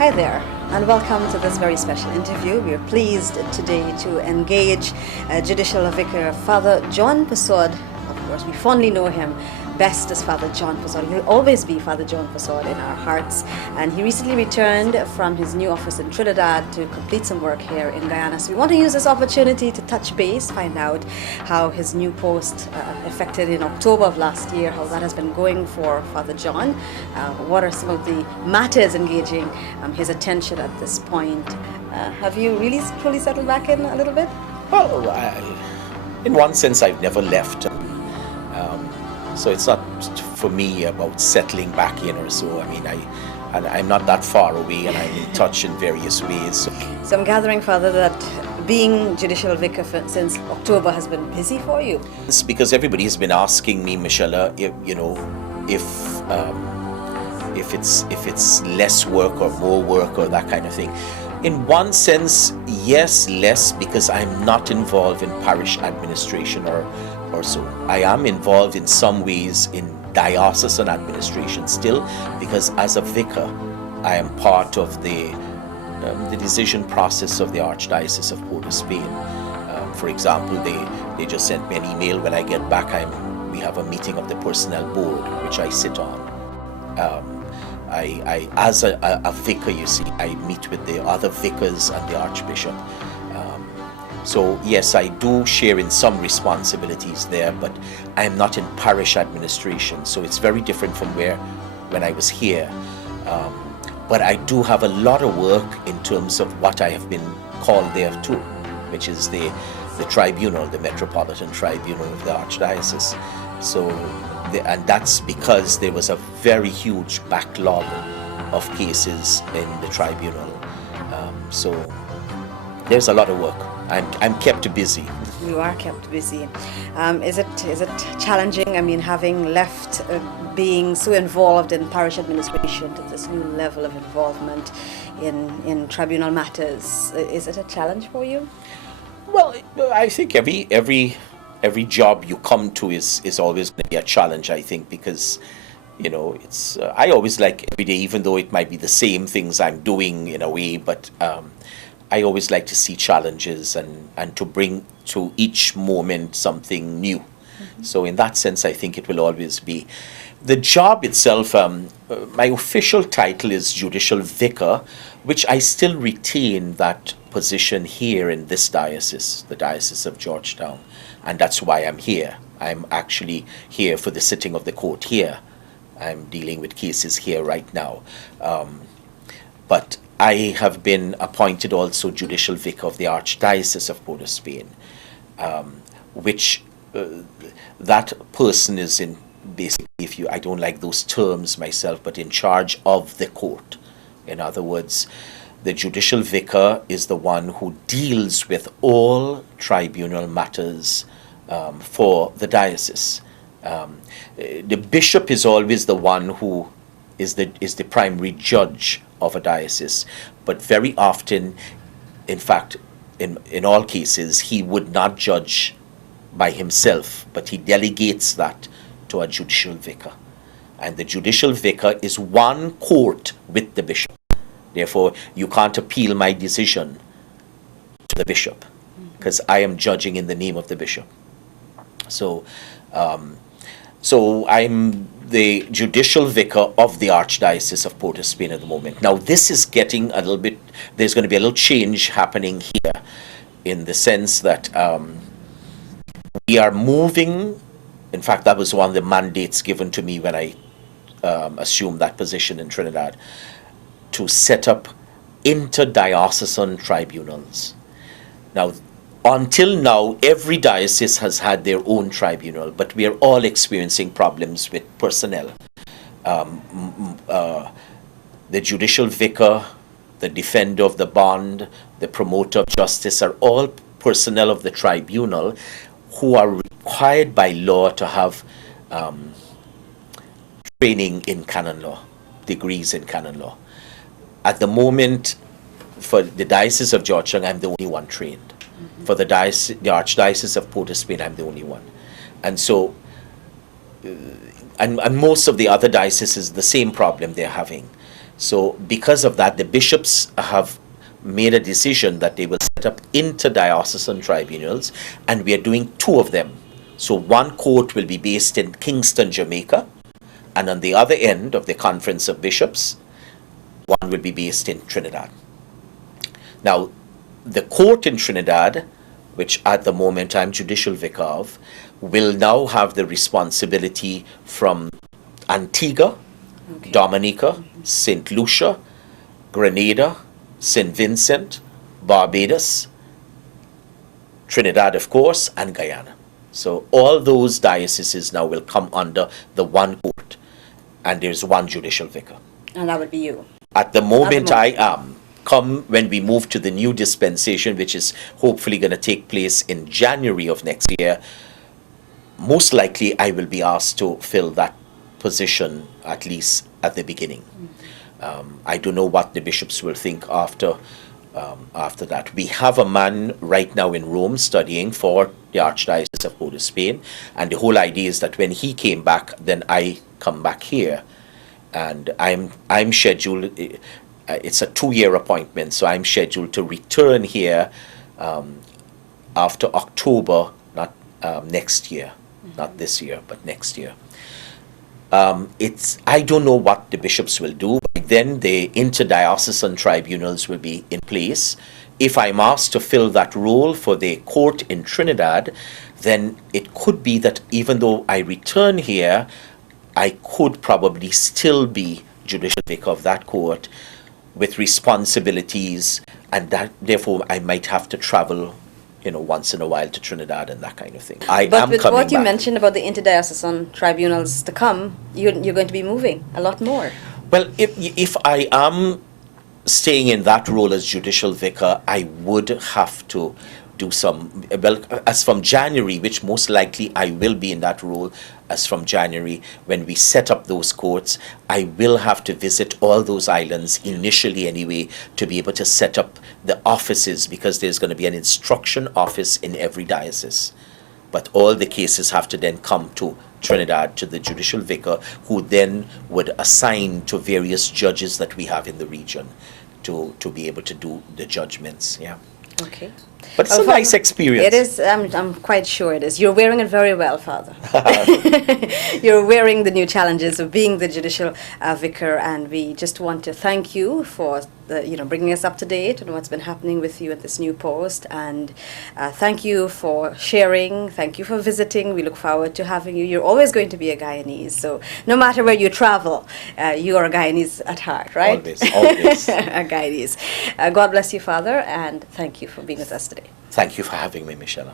Hi there, and welcome to this very special interview. We are pleased today to engage Judicial Vicar Fr John Persaud. Of course, we fondly know him best as Fr John Persaud. He'll always be Fr John Persaud in our hearts. And he recently returned from his new office in Trinidad to complete some work here in Guyana. So we want to use this opportunity to touch base, find out how his new post, effected in October of last year, how that has been going for Fr John. What are some of the matters engaging his attention at this point? Have you really fully settled back in a little bit? Well, in one sense, I've never left. So it's not for me about settling back in or so. I mean, I'm not that far away, and I'm in touch in various ways. So I'm gathering, Father, that being judicial vicar since October has been busy for you. It's because everybody has been asking me, Michelle, if it's less work or more work or that kind of thing. In one sense, yes, less, because I'm not involved in parish administration or so. I am involved in some ways in diocesan administration still, because as a vicar, I am part of the decision process of the Archdiocese of Port of Spain. For example, they just sent me an email. When I get back, we have a meeting of the personnel board, which I sit on. I as a vicar, you see, I meet with the other vicars and the Archbishop. So yes, I do share in some responsibilities there, but I'm not in parish administration, so it's very different from when I was here. But I do have a lot of work in terms of what I have been called there too, which is the tribunal, the Metropolitan Tribunal of the Archdiocese. So, and that's because there was a very huge backlog of cases in the tribunal. So there's a lot of work. I'm kept busy. You are kept busy. Is it challenging? I mean, having left being so involved in parish administration to this new level of involvement in tribunal matters, is it a challenge for you? Well, I think every job you come to is always going to be a challenge, I think, because it's I always like every day, even though it might be the same things I'm doing in a way, but I always like to see challenges and to bring to each moment something new. Mm-hmm. So in that sense, I think it will always be. The job itself, my official title is Judicial Vicar, which I still retain that position here in this diocese, the Diocese of Georgetown. And that's why I'm here. I'm actually here for the sitting of the court here. I'm dealing with cases here right now. But I have been appointed also Judicial Vicar of the Archdiocese of Port of Spain, which that person is in basically, I don't like those terms myself, but in charge of the court. In other words, the Judicial Vicar is the one who deals with all tribunal matters for the diocese. The bishop is always the one who is the primary judge of a diocese, but very often, in fact, in all cases, he would not judge by himself, but he delegates that to a judicial vicar. And the judicial vicar is one court with the bishop. Therefore, you can't appeal my decision to the bishop, because I am judging in the name of the bishop. So I'm the judicial vicar of the Archdiocese of Port of Spain at the moment. Now, this is getting a little bit, there's going to be a little change happening here, in the sense that we are moving. In fact, that was one of the mandates given to me when I assumed that position in Trinidad, to set up interdiocesan tribunals. Now, until now, every diocese has had their own tribunal, but we are all experiencing problems with personnel. The judicial vicar, the defender of the bond, the promoter of justice are all personnel of the tribunal who are required by law to have training in canon law, degrees in canon law. At the moment, for the Diocese of Georgetown, I'm the only one trained. For the Archdiocese of Port of Spain, I'm the only one. And so, and most of the other dioceses, the same problem they're having. So because of that, the bishops have made a decision that they will set up interdiocesan tribunals, and we are doing two of them. So one court will be based in Kingston, Jamaica, and on the other end of the Conference of Bishops, one will be based in Trinidad. Now, the court in Trinidad, which at the moment I'm judicial vicar of, will now have the responsibility from Antigua, Dominica, St. Lucia, Grenada, St. Vincent, Barbados, Trinidad, of course, and Guyana. So all those dioceses now will come under the one court, and there's one judicial vicar. And that would be you. At the moment, I am. Come when we move to the new dispensation, which is hopefully going to take place in January of next year, most likely I will be asked to fill that position, at least at the beginning. I don't know what the bishops will think after that. We have a man right now in Rome studying for the Archdiocese of Port of Spain, and the whole idea is that when he came back, then I come back here, and I'm scheduled. It's a 2-year appointment, so I'm scheduled to return here after October, not next year, not this year, but next year. I don't know what the bishops will do. By then, the interdiocesan tribunals will be in place. If I'm asked to fill that role for the court in Trinidad, then it could be that even though I return here, I could probably still be judicial vicar of that court with responsibilities, and that therefore I might have to travel, once in a while to Trinidad and that kind of thing. But with what you mentioned about the interdiocesan tribunals to come, you're going to be moving a lot more. Well, if I am staying in that role as judicial vicar, I would have to do some, well, as from January, which most likely I will be in that role as from January, when we set up those courts, I will have to visit all those islands initially anyway to be able to set up the offices, because there's going to be an instruction office in every diocese. But all the cases have to then come to Trinidad, to the judicial vicar, who then would assign to various judges that we have in the region to be able to do the judgments. Yeah. Okay. But it's a nice experience. It is. I'm quite sure it is. You're wearing it very well, Father. You're wearing the new challenges of being the judicial vicar, and we just want to thank you for bringing us up to date on what's been happening with you at this new post, and thank you for sharing. Thank you for visiting. We look forward to having you. You're always going to be a Guyanese, so no matter where you travel, you are a Guyanese at heart, right? Always. A Guyanese. God bless you, Father, and thank you for being with us today. Thank you for having me, Michelle.